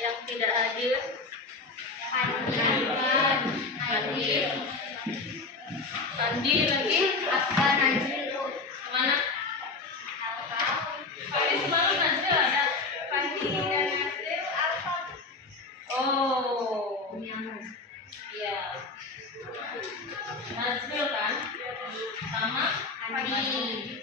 Yang tidak hadir, Andi lagi, mana? Hari semalam Nazril ada. Oh, iya. Nazril kan, sama Andi.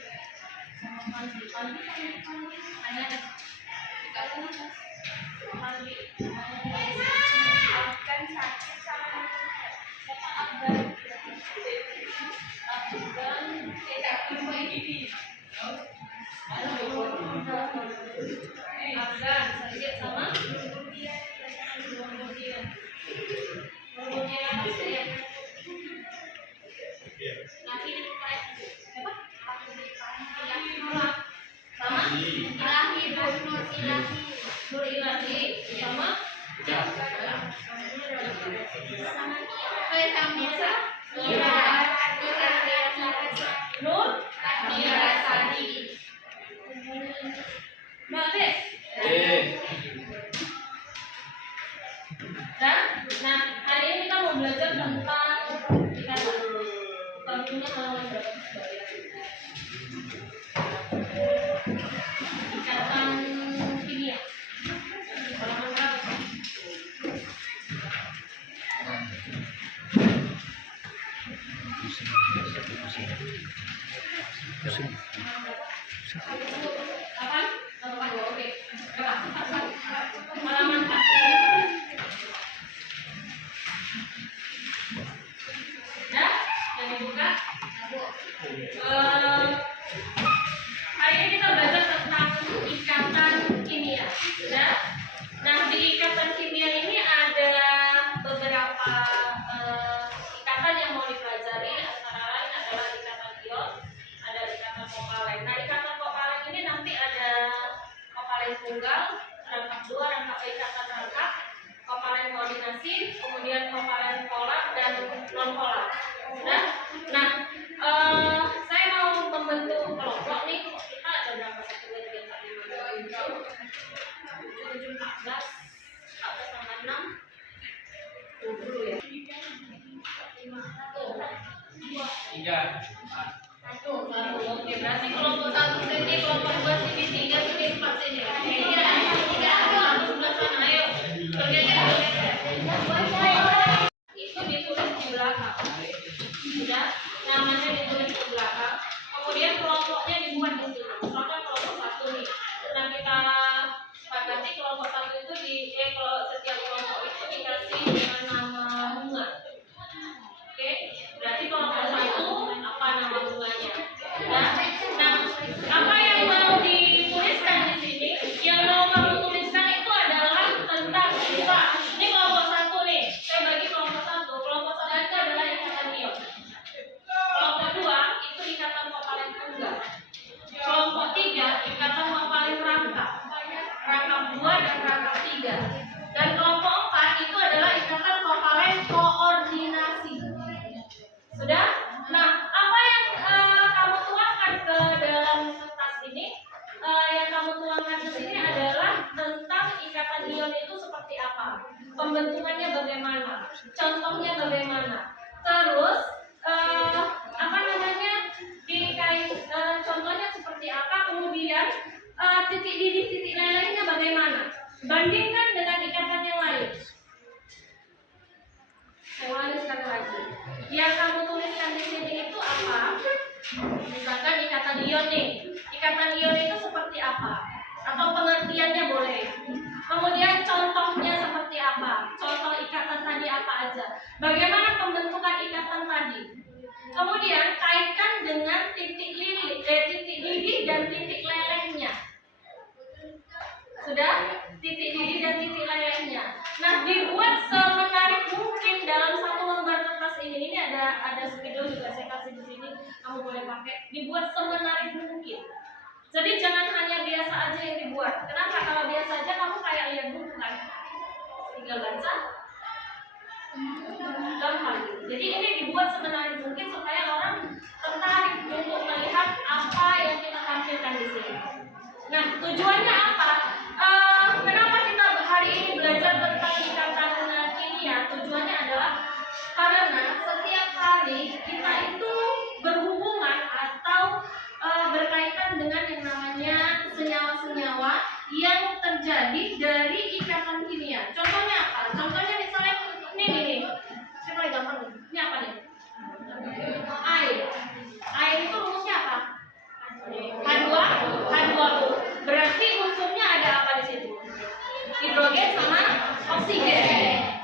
Nah, hari ini kita mau belajar tentang ikatan kimia. Hari ini kita belajar tentang ikatan kimia. Nah, di ikatan kimia ini ada beberapa ikatan yang mau dipelajari. Antara lain adalah ikatan ion, ada ikatan kovalen. Nah, ikatan kovalen ini nanti ada kovalen tunggal, rangkap dua, ikatan rangkap, kovalen koordinasi, kemudian kovalen polar dan non polar. Nah, saya mau membentuk kelompok nih. Kita ada berapa? 1, 2, 3, 4, 5, 6, 7, 14, 14 tambah 6, 20 ya. 3, 1. Oke, berarti kelompok 1 sini, kelompok 2 sini, 3 sini, 4 sini. Sebelah sana, ayo. Itu ditulis di belakang. Sudah, namanya ditulis di belakang. Kemudian kelompoknya dibuat di sini. Misalkan kelompok 1 nih. Nah, kita sepakati kelompok 1 itu kalau setiap kelompok itu dikasih dengan nama bunga. Oke, berarti kelompok 1 apa nama bunganya? Nah, apa yang mau dituliskan di sini? Yang mau kamu tuliskan itu adalah tentang apa? Ini kelompok 1 nih. Saya bagi kelompok 1. Kelompok 1 itu adalah ikatan ion. Kelompok 2 itu ikatan kovalen tunggal. Kelompok 3 ikatan kovalen rangkap. Rangkap 2 dan rangkap 3. Dan kelompok 4 itu adalah ikatan kovalen koordinasi. Sudah? Nah, apa yang kamu tuangkan ke dalam kertas ini? Yang kamu tuangkan ke sini adalah tentang ikatan ion itu seperti apa, pembentukannya bagaimana, contohnya bagaimana, terus apa namanya dikait contohnya seperti apa, kemudian titik didih titik lelehnya bagaimana, bandingkan dengan ikatan yang lain. Saya ulangi sekali lagi. Yang kamu tuliskan di sini itu apa? Misalkan ikatan ion nih. Ikatan ion itu seperti apa? Atau pengertiannya boleh. Kemudian contohnya seperti apa? Contoh ikatan tadi apa aja? Bagaimana pembentukan ikatan tadi? Kemudian kaitkan dengan titik didih dan titik lelehnya. Sudah? Titik didih dan titik lelehnya. Nah, dibuat dibuat semenarik mungkin. Jadi jangan hanya biasa aja yang dibuat. Kenapa? Kalau biasa aja kamu kayak lihat buku kan, tinggal baca, gampang. Jadi ini dibuat semenarik mungkin supaya orang tertarik untuk melihat apa yang kita tampilkan di sini. Nah, tujuannya apa? Kenapa kita hari ini belajar tentang ikatan kimia? Tujuannya adalah karena setiap hari kita itu berhubungan atau berkaitan dengan yang namanya senyawa-senyawa yang terjadi dari ikatan kimia. Contohnya apa? Contohnya misalnya ini siapa yang gampang nih? Ini apa nih? Air. Air itu rumusnya apa? H2O. Berarti unsurnya ada apa di situ? Hidrogen sama oksigen.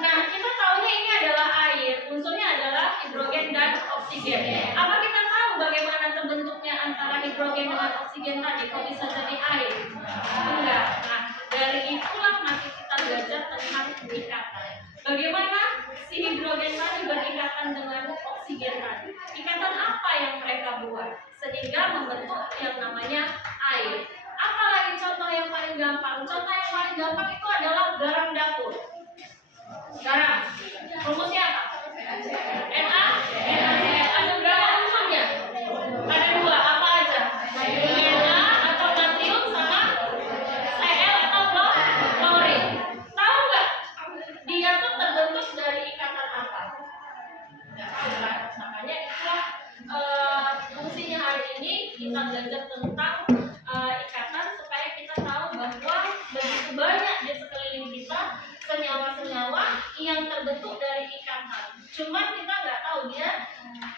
Nah, kita tahunya ini adalah air. Unsurnya adalah hidrogen dan oksigen. Apa kita tahu bagaimana terbentuknya antara hidrogen dengan oksigen tadi? Kok bisa jadi air? Enggak. Nah, dari itulah nanti kita belajar tentang ikatan. Bagaimana si hidrogen tadi berikatan dengan oksigen tadi? Ikatan apa yang mereka buat sehingga membentuk yang namanya air? Apalagi contoh yang paling gampang? Contoh yang paling gampang itu adalah garam dapur. Garam. Rumusnya apa? NaCl. Ada berapa unsurnya? Ada 2. Apa aja? Na atau natrium sama Cl atau klorin. Tahu nggak? Dia tuh terbentuk dari ikatan apa? Nggak tahu kan? Makanya itulah fungsinya hari ini kita belajar tentang ikatan supaya kita tahu bahwa begitu banyak di sekeliling kita senyawa-senyawa yang terbentuk dari ikatan. Cuman kita nggak tahu dia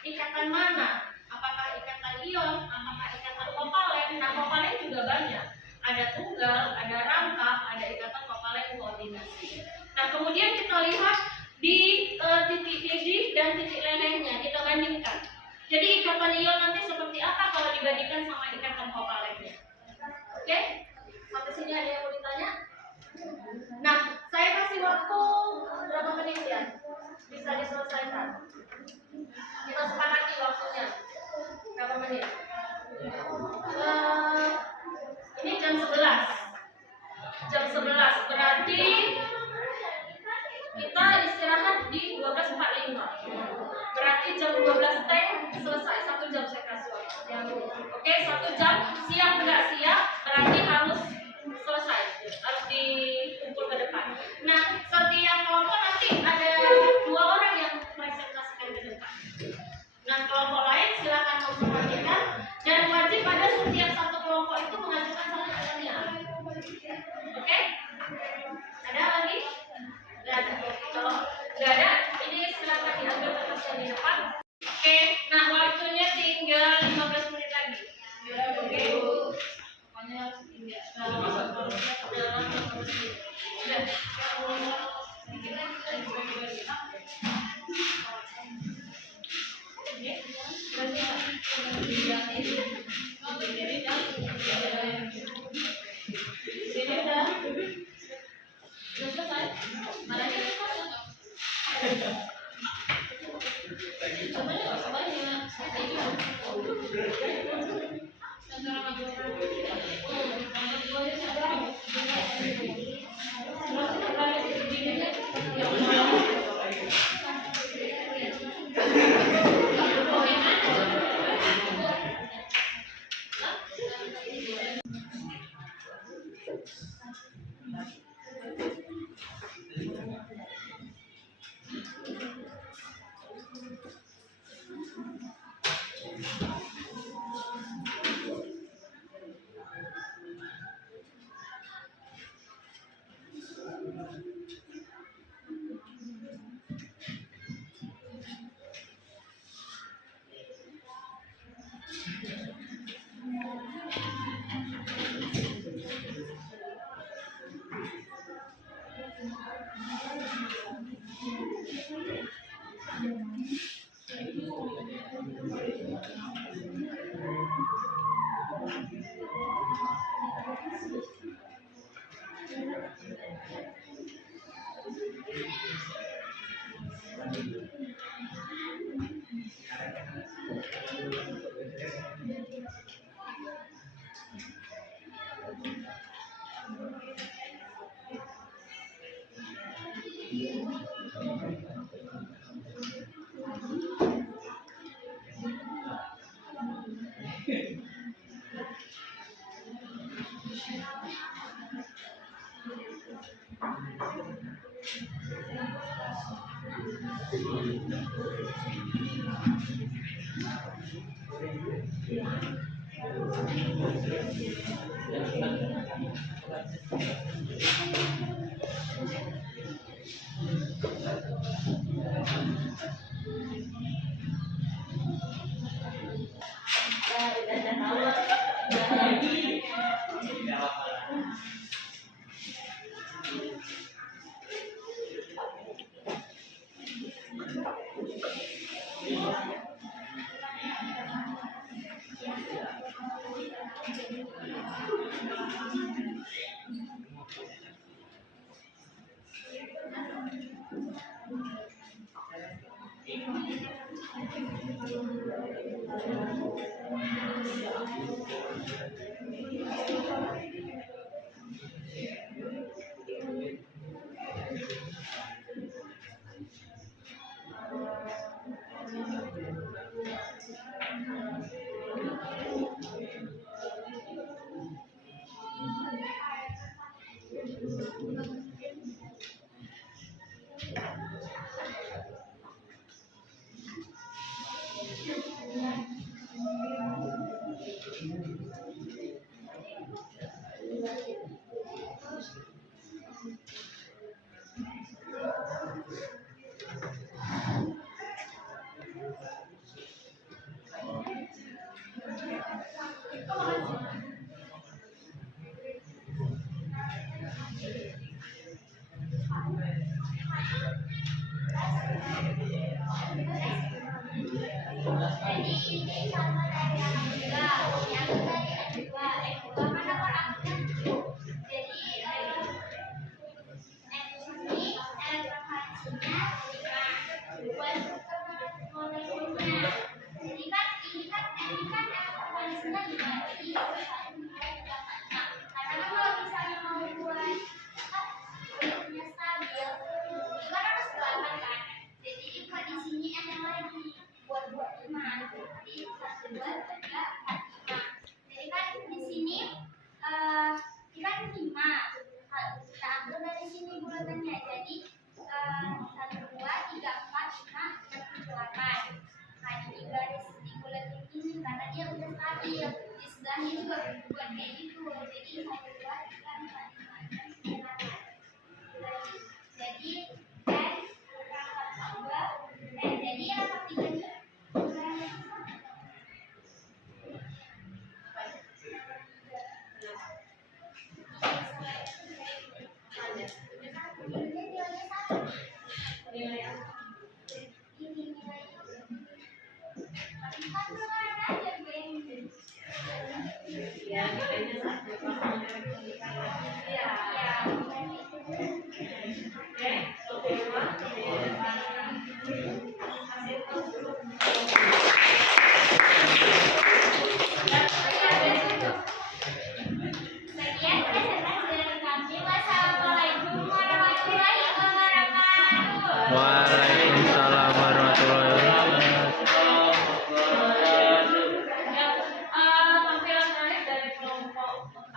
ikatan mana. Apakah ikatan ion, apakah ikatan kovalen. Nah, kovalen juga banyak. Ada tunggal, ada rangkap, ada ikatan kovalen koordinasi. Nah, kemudian kita lihat di titik didih dan titik lelehnya, kita bandingkan. Jadi ikatan ion nanti seperti apa kalau dibandingkan sama ikatan kovalennya? Oke? Sampai sini ada yang mau ditanya? Nah, saya kasih waktu berapa menit ya? Bisa diselesaikan. Kita sepakati waktunya. Berapa menit? Ini jam 11. Jam 11 berarti kita istirahat di 12.45. Berarti jam 12 teng selesai. 1 jam saya kasih waktu. Oke, 1 jam. Siap nggak siap? Berarti harus selesai. Harus dikumpul ke depan. Nah, setiap kelompok nanti ada 2 orang yang presentasikan ke depan. Nah, kelompok lain silakan memperhatikan dan wajib pada setiap satu kelompok itu mengajukan salah pertanyaan. Oke? Ada lagi? Nggak ada. Kalau nggak ada, ini silakan diambil kertasnya di depan. Oke, nah waktunya tinggal 15 menit lagi. Oke. Pokoknya harus tinggal dalam 15 menit. Udah. Waalaikumsalam warahmatullahi wabarakatuh. Tampilan menarik dari kelompok 4.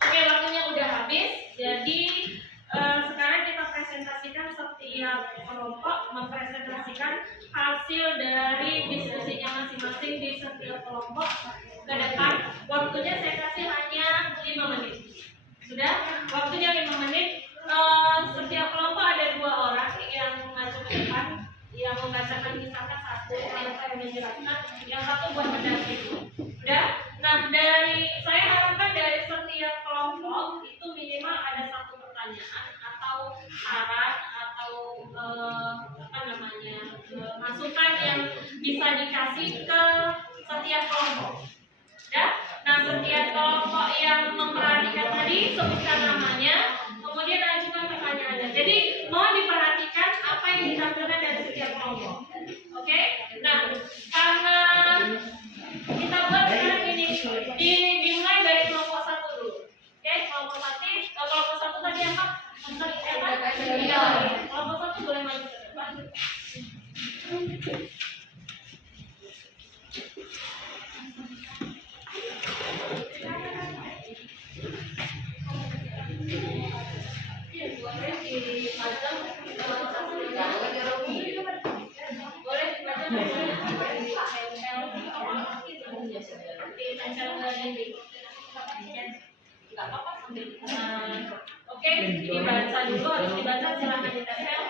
Oke, waktunya udah habis. Jadi sekarang kita presentasikan setiap kelompok mempresentasikan hasil dari diskusinya masing-masing di setiap kelompok ke depan. Waktunya saya kasih hanya 5 menit. Sudah? Waktunya 5 menit. Setiap kelompok ada 2 orang yang maju ke depan, yang membacakan misalkan 1 kalau saya menjelaskan, yang 1 buat pendamping. Udah? Nah, saya harapkan dari setiap kelompok itu minimal ada 1 pertanyaan atau saran atau masukan yang bisa dikasih ke setiap kelompok. Ya? Nah, setiap kelompok yang memperhatikan tadi sebutkan namanya, kemudian ajukan pertanyaannya. Jadi mohon diperhatikan apa yang ditampilkan dari setiap kelompok. Oke? Nah, karena kita buat sekarang ini dimulai dari kelompok 1 dulu. Oke, kelompok 1 tadi apa? Kelompok 1 Boleh dipajang, boleh nggak apa-apa sambil. Oke, dibaca dulu, harus dibaca, silakan ditempel.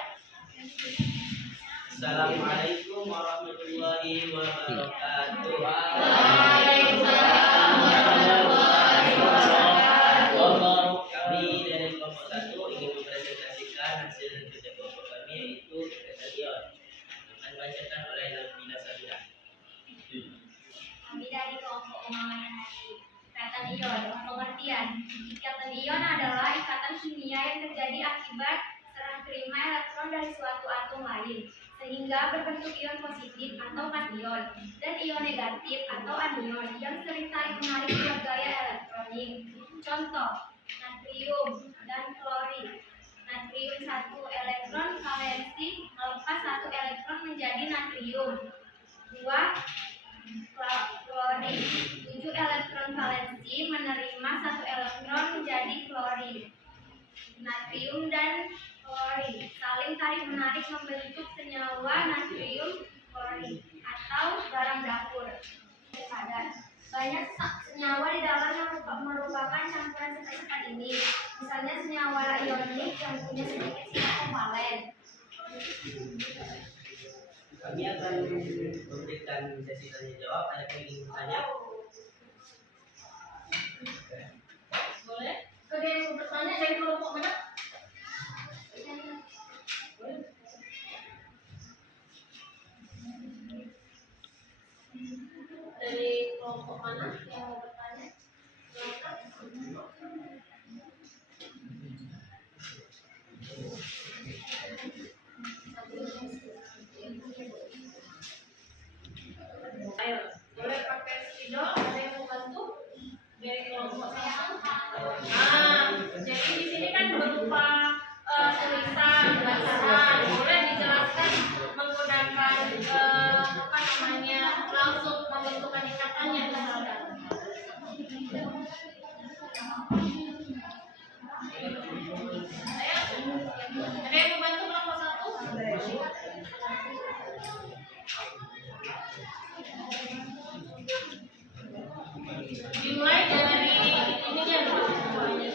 Assalamualaikum warahmatullahi wabarakatuh. Waalaikumsalam warahmatullahi wabarakatuh. Kami dari kelompok 1 ingin mempresentasikan hasil kerja kelompok kami, yaitu Ketalion, akan dibacakan oleh Nabila Sabila. Kami dari kelompok pemahaman hati. Katalion, pengertian. Katalion adalah ikatan kimia yang terjadi akibat serah terima elektron dari suatu atom lain, sehingga berbentuk ion positif atau kation dan ion negatif atau anion yang sering saling menarik dengan gaya elektronik. Contoh, natrium dan klorin. Natrium 1 elektron valensi melepas 1 elektron menjadi natrium. 2. Klorin, 7 elektron valensi menerima 1 elektron menjadi klorin. Natrium dan klorin saling tarik menarik membentuk senyawa natrium klorin atau barang dapur. Padat. Banyak senyawa di dalam yang merupakan campuran sifat-sifat ini. Misalnya senyawa ionik yang punya sedikit sifat kovalen. Kami akan memberikan sesi tanya jawab. Ada yang ingin bertanya? Boleh? Ada yang mau bertanya dari kelompok mana? Dari kelompok mana yang mau bertanya? Ayo, boleh pakai spidol. Ada yang mau bantu dari kelompok satu? Jadi di sini kan berupa tulisan bacaan. Boleh dijelaskan menggunakan apa namanya, langsung membentukkan ikatannya misalkan. Ada yang membantu kelompok satu? Dimulai dari ininya dulu.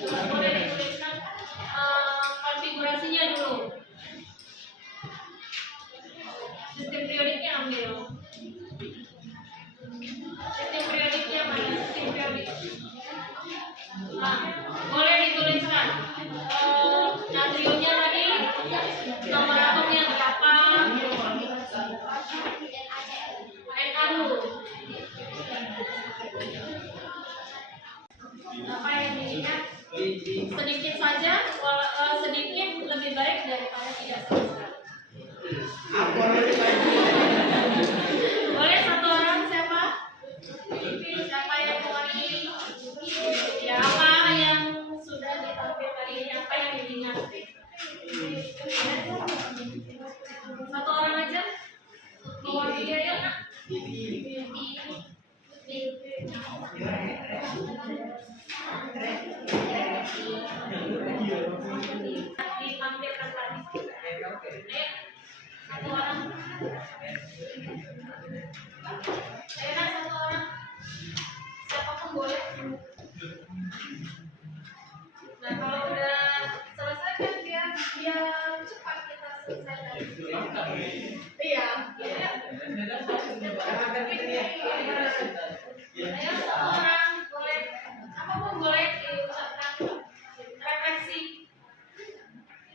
Boleh dituliskan konfigurasinya dulu. Sistem periodiknya ambil. Sistem periodiknya mana? Sistem periodik. Boleh dituliskan natriumnya tadi, nomor atomnya berapa? Na dulu. Apa yang dilihat? Sedikit saja, sedikit lebih baik daripada tidak sama sekali. Boleh satu orang siapa? Siapa yang mewakili? Ya, apa yang sudah ditampilkan hari ini? Apa yang diingat? Satu orang aja? Mewakili aja nak? Ditampilkan tadi. Ayo, satu orang. Ayo nak, satu orang. Siapapun boleh. Nah, kalau udah selesai kan biar cepat kita selesai. Iya. Ayo satu orang boleh, apapun boleh diucapkan. Refleksi.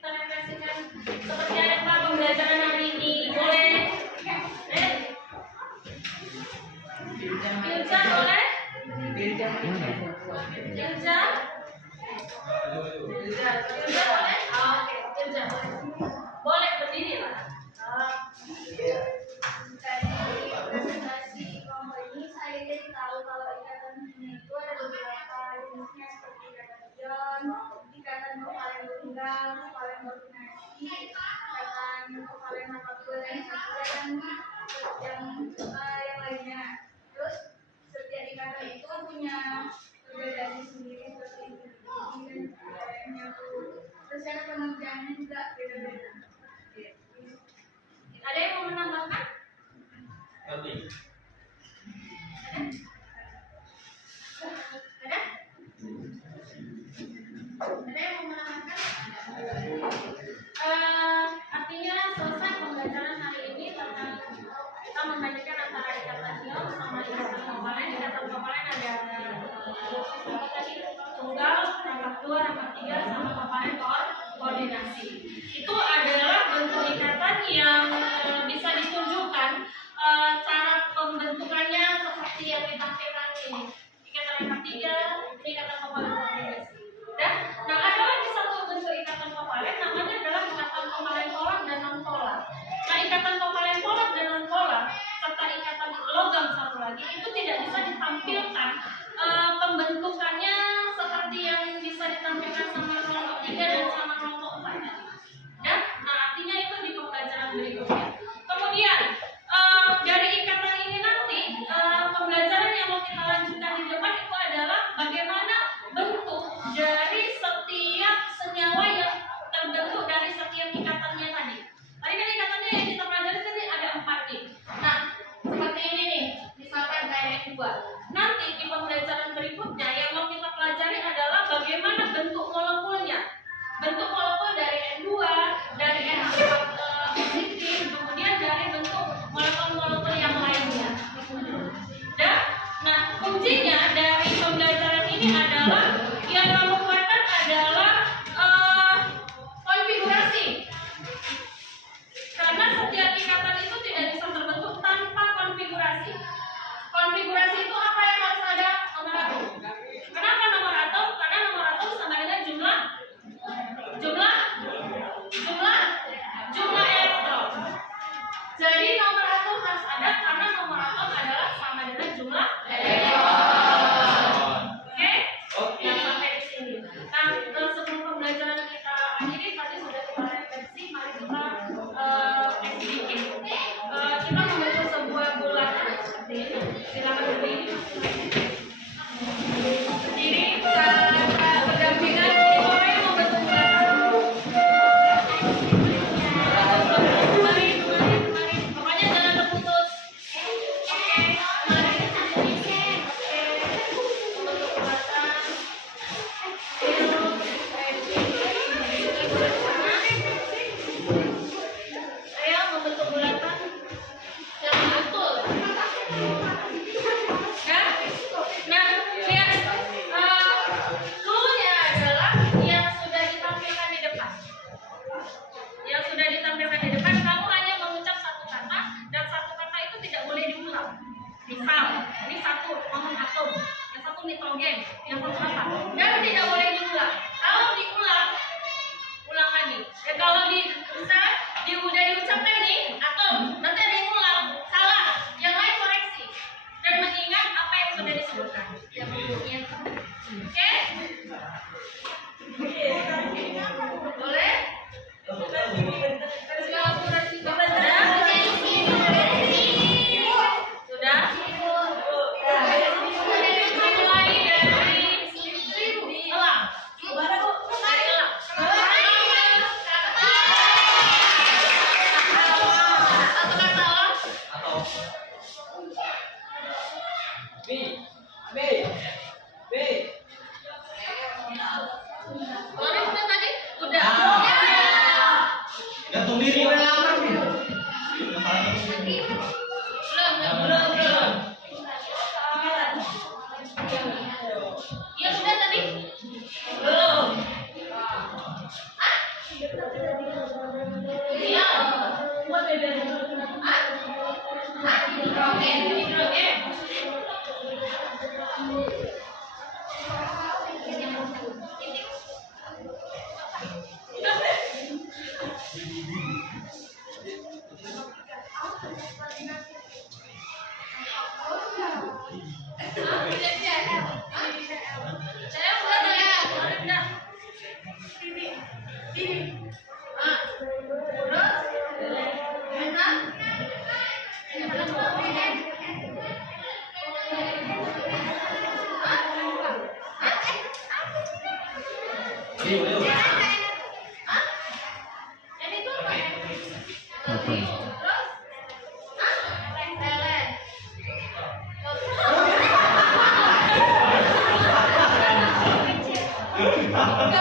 Kita refleksikan seperti apa pembelajaran hari ini. Boleh? Ilja boleh? Ilja? Ilja boleh? Oke, Ilja boleh. Boleh berdiri lah. Dari presentasi kelompok ini saya jadi tahu kalau ikatan kimia itu ada beberapa jenisnya seperti ikatan ion, ikatan kovalen tunggal, kovalen koordinasi, ikatan kovalen Mbak, beda-beda. Oke. Ada yang mau menambahkan? Oke. Ada? Ada yang mau menambahkan? Artinya selesai pembelajaran hari ini tentang kita membandingkan antara ikatan ion sama ikatan kovalen. Ikatan kovalen ada apa tadi? Tunggal, rangkap 2, rangkap 3, sama kovalen koordinasi. Itu adalah bentuk ikatan yang bisa ditunjukkan cara Enggak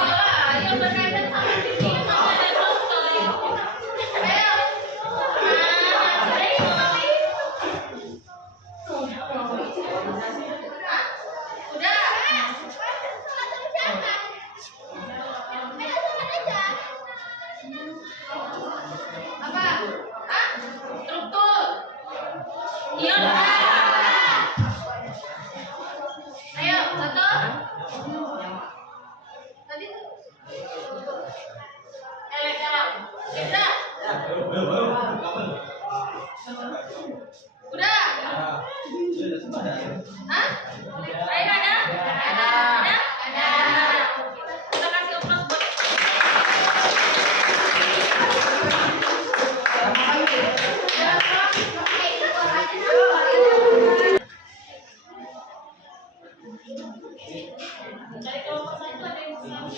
lah, yang berkaitan sama sini masih ada contoh. Ayo. Udah. Apa? Struktur. Iya udah. Ayo, satu. Tadi elektoral. Bisa. Udah. Hah? Ayo ada? Ada? Ada. Kita kasih aplaus buat dari kelompok satu ada yang salah.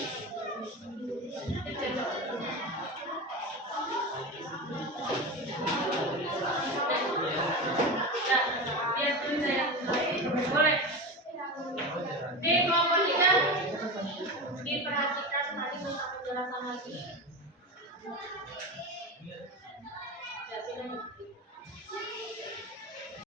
Nah, biar dulu saya boleh. Di kelompok 3 diperhatikan tadi bersama penjelasan lagi.